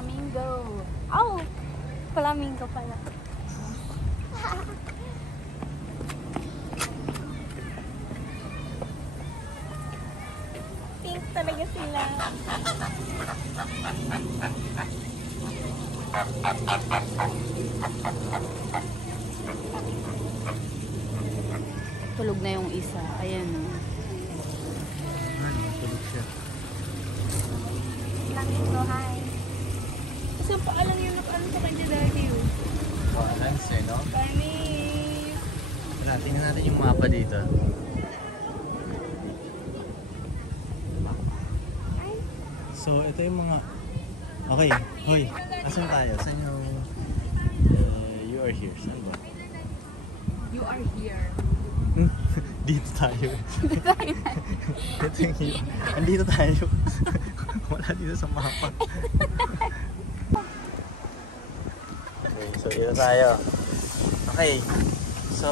flamingo. Oh! Flamingo pala. Pink talaga sila. Tulog na yung isa. Ayan o. Tulog siya. Flamingo, hi. Saan pa alam yung nakaano sa kanya dati yun? Balance eh, no? Panis! Tara, tingnan natin yung mapa dito. So, ito yung mga... Okay, hoy. Asan tayo? Saan yung... you are here. Saan ba? You are here. Dito tayo. Ito yung you. Andito tayo. Wala dito sa mapa. Okay, so dito tayo. Okay. So,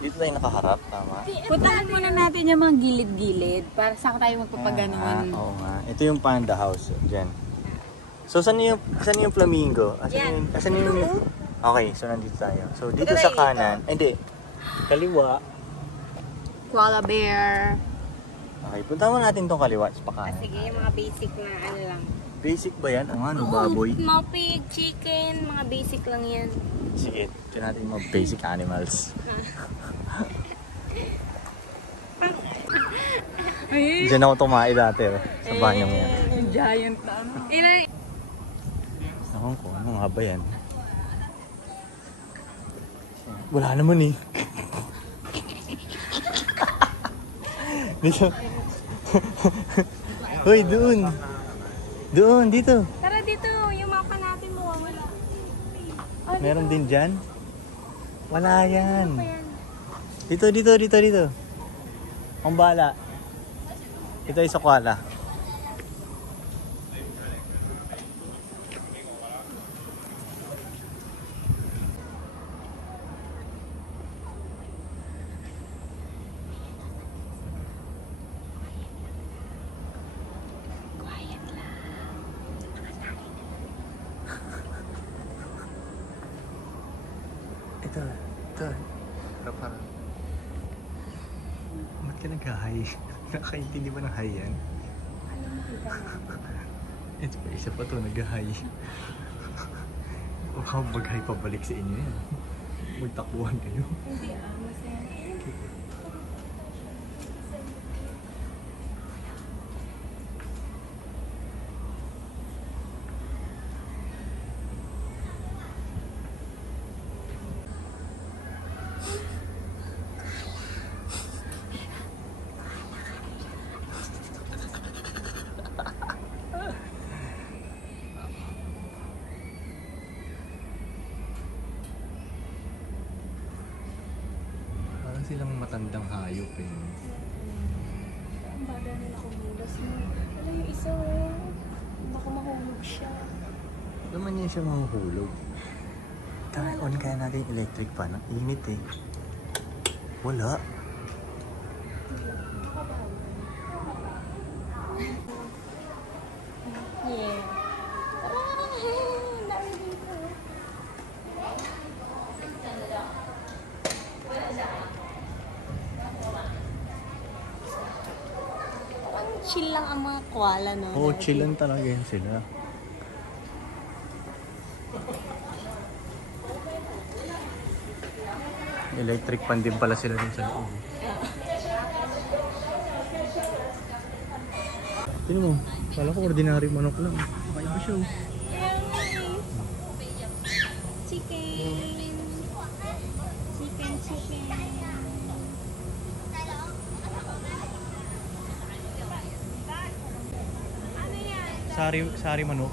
dito tayo nakaharap, tama? Puntahan muna natin yung mga gilid-gilid para saan tayo magpapaganon. Oo nga. Ito yung panda house dyan. So, saan yung flamingo? Asan yung... Okay, so nandito tayo. So, dito sa kanan. Hindi. Kaliwa. Koala bear. Okay, punta mo natin tong kaliwa sa pakanan. Sige, yung mga basic na ano lang. Basic ba yan? Ano, baboy? Mga pig, chicken, mga basic lang yan. Sige, ito natin yung mga basic animals. Diyan ako tumae dati, sa banyong yan. Yung giant na ano. Ewan ko, ano nga ba yan? Wala naman eh. Dito. Hoy, doon. Doon, dito. Tara dito, yung mapa natin mo. Wala. Meron din dyan? Wala yan. Dito. Ang bala. Ito ay sa koala. Ito. Parang. Ba't ka nag-hi? Nakakaintindi ba ng hi yan? Ito pa, isa pa to, nag-hi. Huwag kang mag-hi pabalik sa inyo yan. Magtakbuhan kayo. Hindi masaya. Silang matandang hayop eh. Ang baga nila kumulos mo. Wala yung isa baka mahulog siya. Naman niya siya mahuhulog. On kaya natin yung electric pan. Ang init eh. Wala. Yeah. Dami dito. Chill lang ang mga koala, no? Oo, chill lang talaga yan sila. Electric pan din pala sila dun sa loob. Tignan mo, kala ko ordinary manok lang. Kakaiba siya. Chicken. Sari manok.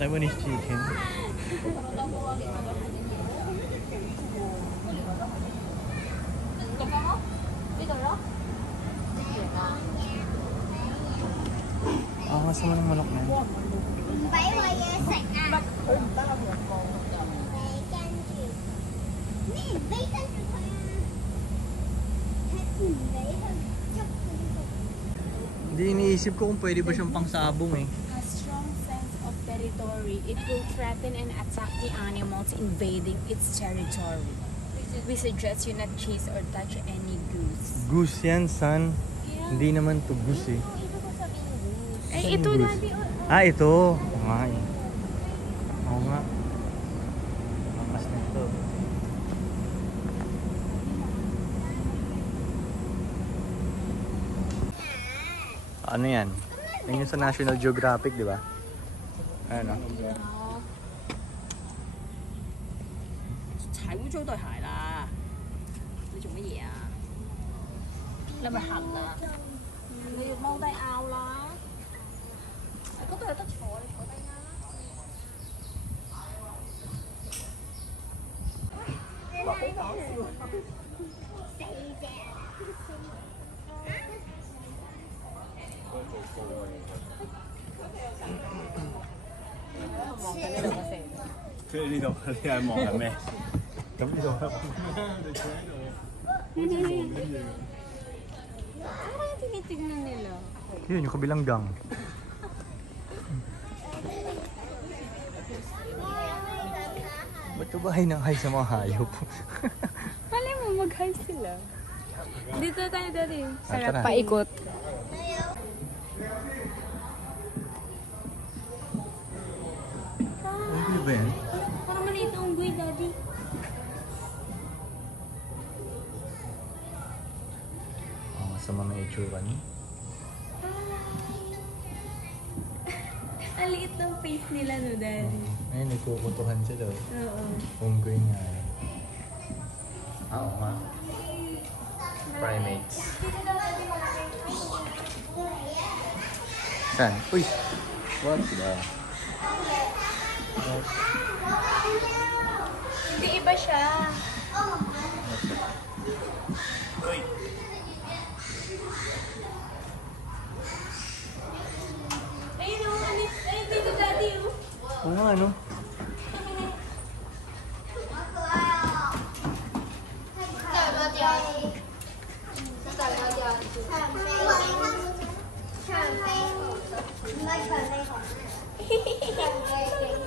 Taiwanese chicken. Ang sama ng manok na yan. Hindi, iniisip ko kung pwede ba siyang pangsabong eh. Has strong sense of territory. It will threaten and attack the animals invading its territory. We suggest you not chase or touch any goose. Goose yan, son. Yeah. Hindi naman to goose eh. Ito ko sabihin goose. Saan Eh, ito yung goose? dati. Ah, ito. Oo nga eh. Oo nga. Makas na ito. Ano yan? Yan yung sa National Geographic, di ba? Ano? 踩污糟對鞋啦！你做乜嘢啊？你咪痕啊！你要踎低拗啦！嗰度有得坐，你坐低啦。哇！好搞笑。即係呢度，你係望緊咩？咁呢度係你坐喺度。 Parang tinitignan nila. Yun, yung kabilang gang. Ba't ba hay ng hay sa mga hayop? Malay mo, mag-hi sila. Dito tayo dati. Sarap tara. paikot. Ano ba yan? Parang maliit na unggoy, daddy. Sa mga itsura niyo. Ang liit ng face nila, no, daddy? Ayun, nagkukutuhan sila. Oo. Unggoy nga. Oo nga. Primates. Saan? Uy! What the? Hindi iba siya. Ayun o, ayun dito, daddy, oh. Oo nga, ano?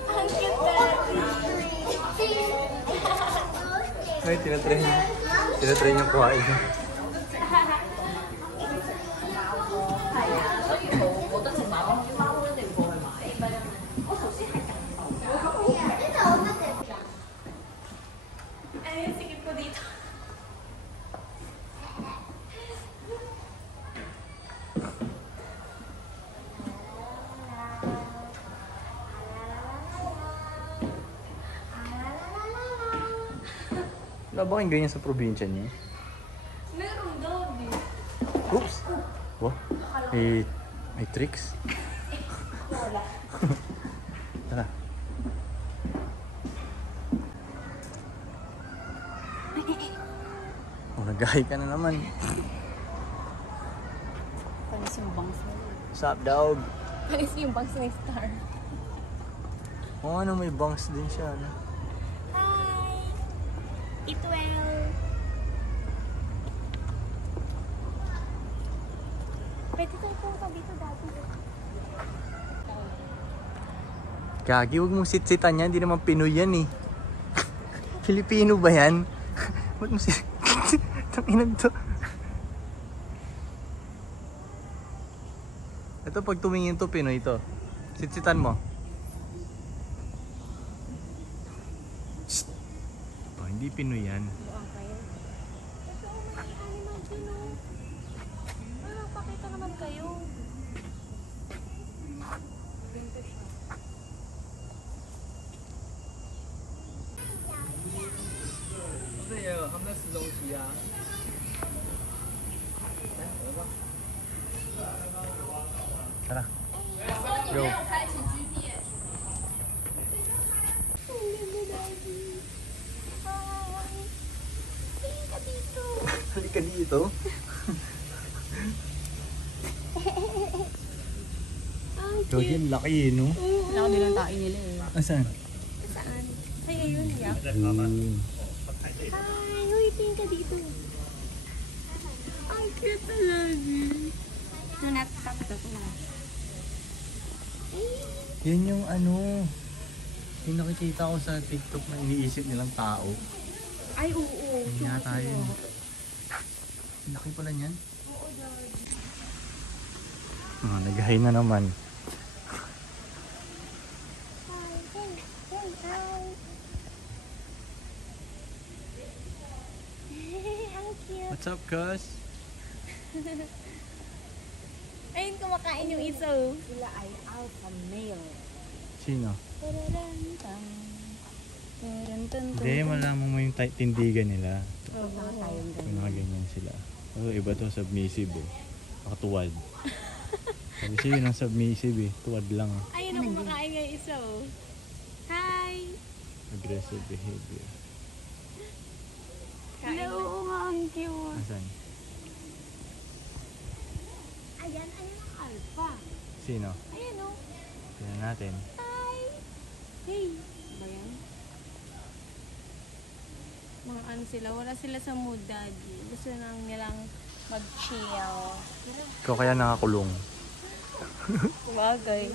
Ang cute, daddy. Ay, tinatry niya. Tinatry niya kuhain. Ayun, sikip ko dito. Wala ba kayong ganyan sa probinsya niyo? Meron daw, di. Oops! Wow. May tricks. Tara. Oh, nag-hi ka na naman. Panis yung bangs nila. What's up, dog? Panis yung bangs ni Star. Oo, ano, may bangs din siya, ano? Hi! Eat well! Pwede tayo punta dito dati. Gagi, huwag mong sit-sitan yan. Hindi naman Pinoy yan eh. Filipino ba yan? Ba't mo sit... Tanginan to. Ito, pag tumingin to, Pinoy to. Sit-sitan mo. Shh. Oh, hindi Pinoy yan. Okay. Ito, may animal din, oh. Ano, pakita naman kayo. Ganito siya. Tara. Go. Halika dito. Gagi, ang laki eh, no? Laki din ang tayo nila eh. Asan? Saan? Ay, ayun, yak. Hi! Uy, tingin ka dito. Ang cute talaga. Do not touch the phone. Yan yung ano, yung nakikita ko sa TikTok na iniisip nilang tao. Ay, oo. Yan yata yun. Laki pala niyan. Nag-hi na naman. What's up, cuz? Ayun, kumakain yung isa. Sila ay alpha male. Sino? Hindi, malaman mo yung tindigan nila. Yung mga ganyan sila. Oh, iba to, submissive eh. Nakatuwad. Sabi siya yun ang submissive eh. Tuwad lang. Ayun ang kumakain yung isa. Hi! Aggressive behavior. Hello, oo nga, ang cute. Asan? Ayan, ayun ang alpha. Sino? Ayan o. Tignan natin. Hi! Hey! Ba yan? Mga ano sila, wala sila sa mood, daddy. Gusto lang nilang mag-chill. Ikaw kaya nakakulong. Bagay.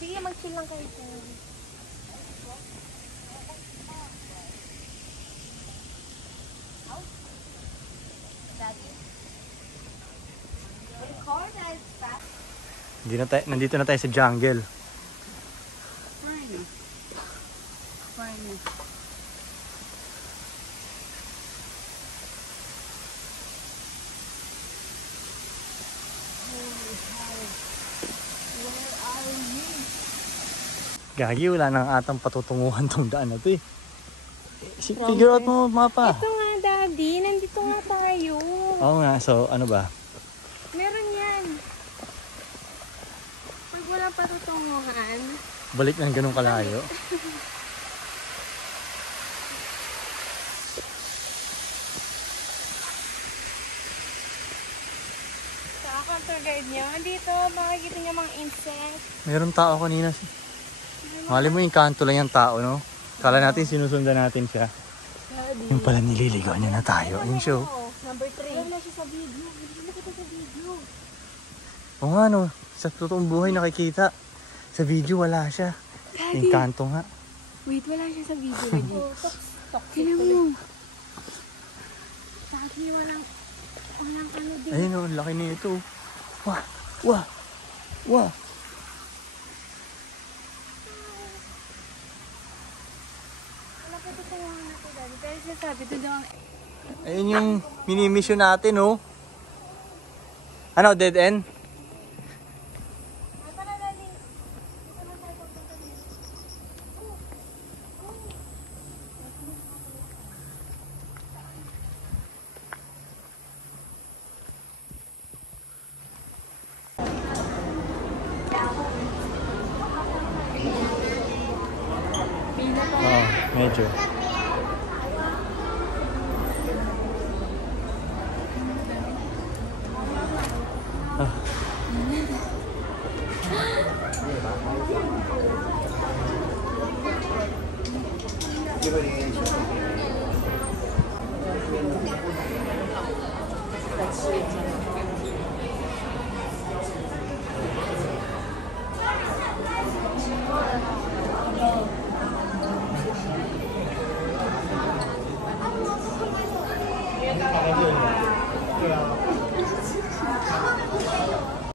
Sige, mag-chill lang kayo. Nandito na tayo sa jungle. Fine. Fine. Gagi, wala nang atang patutunguhan tong daan na to eh. Figure out mo mapa. Ito nga, daddy. Nandito nga tayo. Oo nga, so ano ba? Meron yan. Pag wala patutunguhan. Balik ng ganun kalayo. Sa tour guide niyo, dito makikita niyo mga insects. Meron tao kanina. Mali mo yung kanto lang yung tao, no? Kala natin sinusundan natin siya. Yung pala nililigaw niya na tayo. Yung show. Number 3. Wala siya sa video. Hindi mo kita sa video. Oo nga, no? Sa totoong buhay nakikita. Sa video wala siya. Yung kanto nga. Wait, wala siya sa video. Tignan mo. Sa akin walang ano din. Ayun, oh, laki nito. Wah! Wah! Wah! Wala patutunguhan na ito, daddy. Pero siya sabi, ito daw ang Ayun yung mini-mission natin, oh. Ano, dead end? Oo, medyo.